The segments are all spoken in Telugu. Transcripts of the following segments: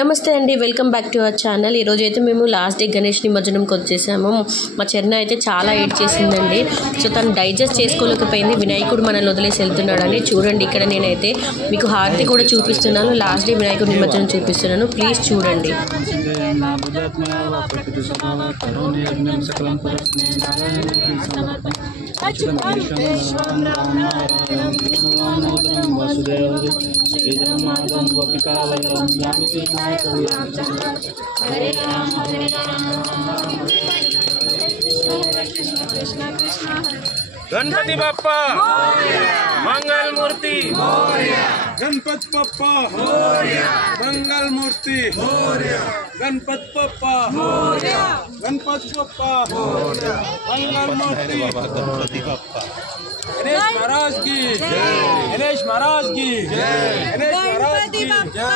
నమస్తే అండి, welcome back to our channel. ఈరోజు అయితే మేము లాస్ట్ డే గణేష్ నిమజ్జనంకి వచ్చేసాము. మా చెర్న అయితే చాలా ఏడ్ చేసిందండి. సో తను డైజెస్ట్ చేసుకోలేకపోయింది. వినాయకుడు మనల్ని వదిలేసి వెళ్తున్నాడని. చూడండి, ఇక్కడ నేనైతే మీకు హారతి కూడా చూపిస్తున్నాను. లాస్ట్ డే వినాయకుడు నిమజ్జనం చూపిస్తున్నాను, ప్లీజ్ చూడండి. गणपति बाप्पा मंगल मूर्ति, गणपति बाप्पा मंगल मूर्ति, गणपति बाप्पा गणपति बाप्पा मंगल मूर्ति, गणेश महाराज की जय, गणेश महाराज की जय, गणेश महाराज की जय।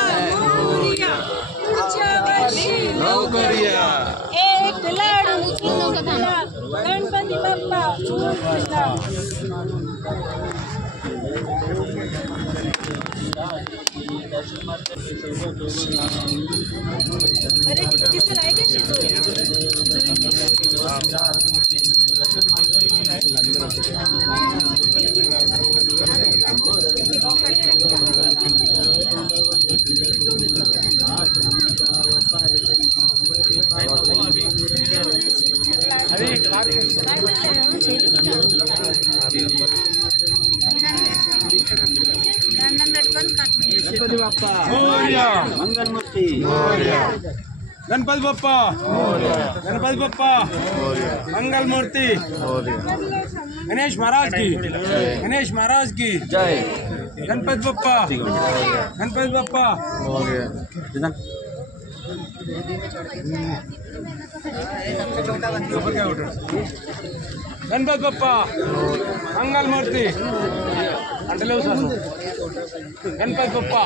एक लाडू गणपति बाप्पा अरे किससे लाएंगे गणपति बाप्पा मंगल मूर्ति, गणपति बाप्पा गणपति बाप्पा मंगल मूर्ति, गणेश महाराज की गणेश महाराज की जय, गणपति बाप्पा गणपति बाप्पा गणपति बाप्पा मंगल मूर्ति गणपति बाप्पा।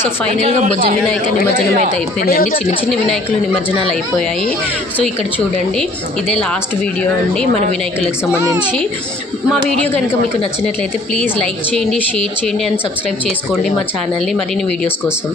సో ఫైనల్గా బొజ్జ వినాయక నిమజ్జనం అయితే అయిపోయిందండి. చిన్న చిన్న వినాయకులు నిమజ్జనాలు అయిపోయాయి. సో ఇక్కడ చూడండి, ఇదే లాస్ట్ వీడియో అండి మన వినాయకులకు సంబంధించి. మా వీడియో కనుక మీకు నచ్చినట్లయితే ప్లీజ్ లైక్ చేయండి, షేర్ చేయండి అండ్ సబ్స్క్రైబ్ చేసుకోండి మా ఛానల్ని మరిన్ని వీడియోస్ కోసం.